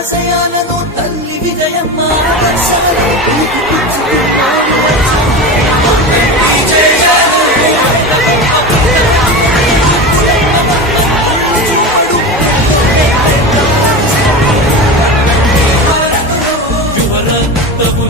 ఆశయాలను తల్లి విజయమ్మ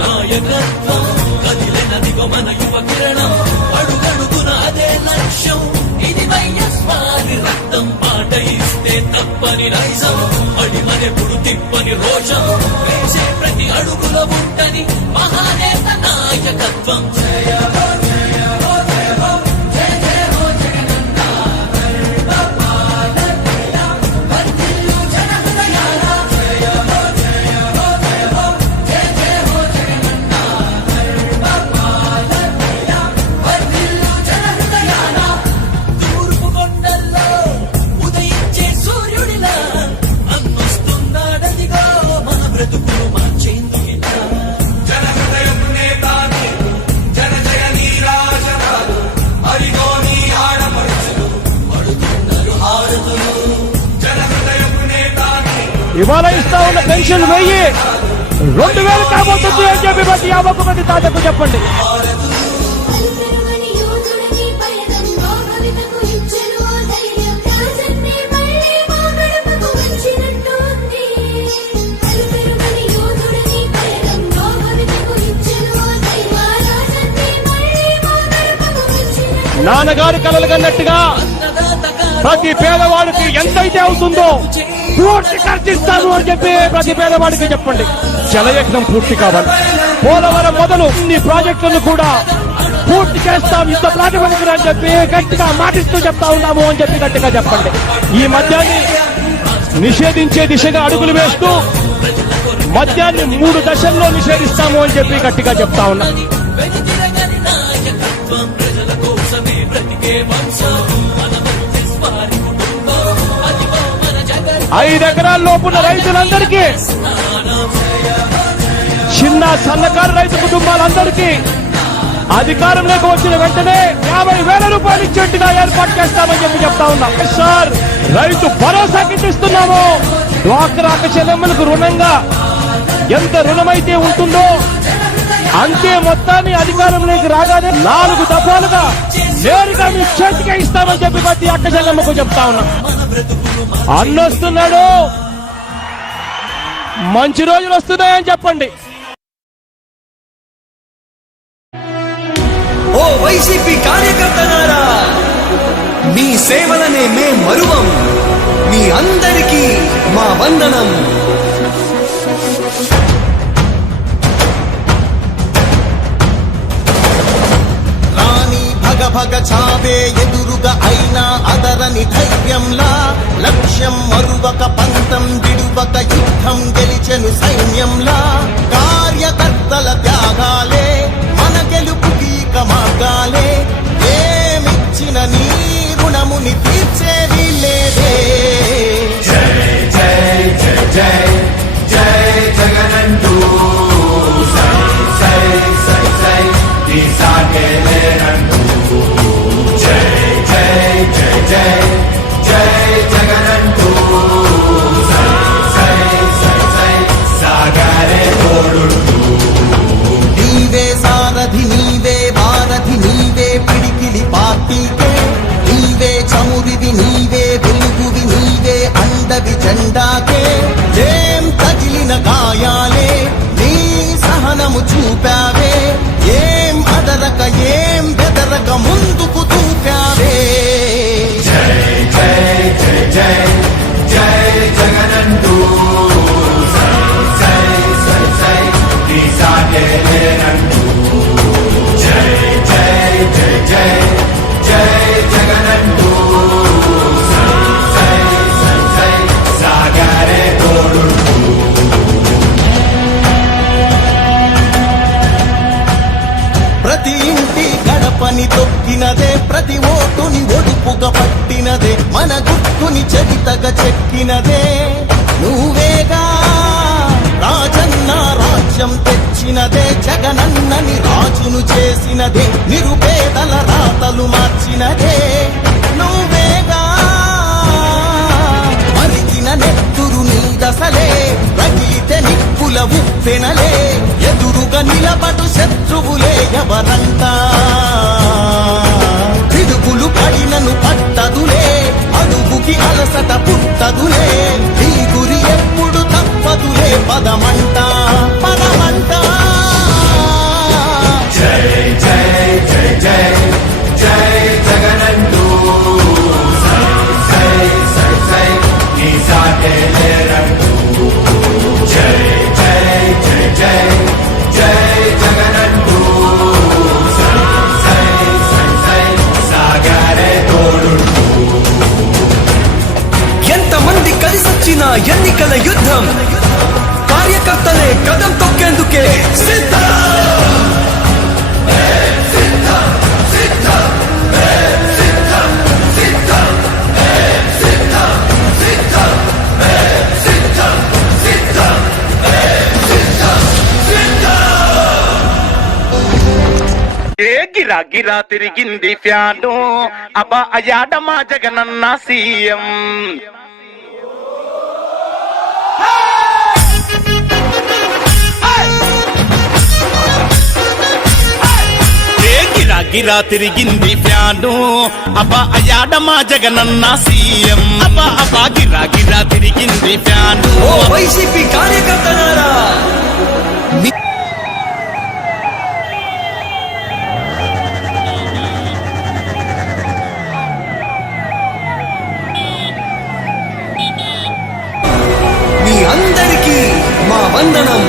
నాయకత్వం కదిలినదిగో మన యువ కిరణం అడుగడుగున అదే లక్ష్యం ఇది వైఎస్ఆర్ రక్తం మాట ఇస్తే తప్పని నైజం అడిమనెప్పుడు తిప్పని రోషం వేసే ప్రతి అడుగులో ఉంటని మహానేత నాయకత్వం జయ హో జయ హో జయ హో జయ జయ హో జగనన్న వర్ధిల్లు జన హృదయాల జయ హో జయ హో జయ హో జయ జయ హో జగనన్న వర్ధిల్లు జన హృదయాల తూర్పు కొండల్లో ఉదయించే సూర్యుడిలా అన్నొస్తున్నాడదిగో మన బ్రతుకులు మార్చేందుకు జన హృదయపు నేతాని జన జయ నీరాజనాలు అరిగో నీ ఆడపడుచులు పడుతున్నారు హారతులు జన హృదయపు నేతాని ఇవాళ ఇస్తా ఉన్న పెన్షన్ 2000 కాబోతుంది అని చెప్పి ప్రతి 50 మంది తాతకు చెప్పండి. నాన్నగారు కలలు కన్నట్టుగా ప్రతి పేదవాడికి ఎంతైతే అవుతుందో పూర్తి ఖర్చిస్తాను అని చెప్పి ప్రతి పేదవాడికి చెప్పండి. జలయజ్ఞం పూర్తి కావాలి. పోలవరం మొదలు ఇన్ని ప్రాజెక్టులను కూడా పూర్తి చేస్తాం యుద్ధ ప్రాతిపదికన అని చెప్పి గట్టిగా మాటిస్తూ చెప్తా ఉన్నాము అని చెప్పి గట్టిగా చెప్పండి. ఈ మద్యాన్ని నిషేధించే దిశగా అడుగులు వేస్తూ మద్యాన్ని 3 దశల్లో నిషేధిస్తాము అని చెప్పి గట్టిగా చెప్తా ఉన్నాం. 5 ఎకరాల లోపున్న రైతులందరికీ, చిన్న సన్నకారు రైతు కుటుంబాలందరికీ అధికారంలోకి వచ్చిన వెంటనే 50,000 రూపాయలు ఇచ్చేట్టుగా ఏర్పాటు చేస్తామని చెప్పి చెప్తా ఉన్నాం. సార్, రైతు భరోసాకి ఇస్తున్నాము. డ్వాక్రా చెల్లెమ్మలకు రుణంగా ఎంత రుణమైతే ఉంటుందో అంతే మొత్తాన్ని అధికారంలోకి రాగానే 4 దఫాలుగా నేరుగా మీ చేతికే ఇస్తామని చెప్పి ప్రతి అక్క చెల్లెమ్మకు చెప్తా ఉన్నాం. అన్నొస్తున్నాడు, మంచి రోజులు వస్తున్నాయని చెప్పండి. ఓ వైసీపీ కార్యకర్తలారా, మీ సేవలనే మే మరువం. మీ అందరికీ మా వందనం. భగ చావే ఎదురుగా అయినా అదరని ధైర్యంలా, లక్ష్యం మరువక పంతం విడువక యుద్ధం గెలిచెను సైన్యంలా. కార్యకర్తల త్యాగాలే మన గెలుపుకీక మార్గాలే. ఏమిచ్చిన నీ రుణముని తీర్చేది లేదే. జై జై జై జై జై జగనంటూ సై సై సై సై తీసాగేలేనంటూ జై జై జై జై జై జగనంటూ సై సై సై సై సాగరే తోడుంటూ. నీవే సారథి, నీవే వారధి, నీవే పిడికిలి పార్టీకే. నీవే చమురివి, నీవే వెలుగువి, నీవే అండవి జెండాకే. ఏం తగిలిన గాయాలే నీ సహనము చూపావే. ఏం అదరక ఏం బెదరక ముందుకు దూకావే. జై జై జై జై జై జగనంటూ సై సై సై సై తీసాగేలేనంటూ జై జై జై జై జై జగనంటూ సై సై సై సై సాగరే తోడుంటూ. ప్రతి ఇంటి గడపని తొక్కినదే, ప్రతి ఓటుని ఒడుపుగా పట్టినదే, మన గుర్తుని చరితగా చెక్కినదే నువ్వేగా. రాజన్న రాజ్యం తెచ్చినదే, జగనన్నని రాజును చేసినదే, నిరుపేదల రాతలు మార్చినదే నువ్వేగా. మరిగిన నెత్తురు నీ దశలే రగి నిచ్చెనలే ఎదురుగా నిలబడు శత్రువులే ఎవరంట పిడుగులు పడినను పట్టదులే అడుగుకి అలసట పుట్టదులే ఈ గురి ఎప్పుడు తప్పదులే పదమంట పదమంట జై జై జై జై జై జగనంటూ సై సై సై సై నీ సాటే లేరంటూ జై జై జై జై జై జగనంటూ సై సై సై సై సాగరే తోడుంటూ ఎంతమంది కలిసొచ్చిన ఎన్నికల యుద్ధం కార్యకర్తలే కదం తొక్కేందుకే సిద్ధం. ఏ గిరా గిరా తిరిగింది ఫ్యాను అబ్బా అయ్యాడ మా జగనన్న సీఎం. ఏ గిరా గిరా తిరిగింది ఫ్యాను అబ్బా అయ్యాడ మా జగనన్న సీఎం. అబ్బా అబ్బా గిరా గిరా తిరిగింది ఫ్యాను. ఓ వైసీపీ కార్యకర్తలారా, మీ అందరికీ మా వందనం.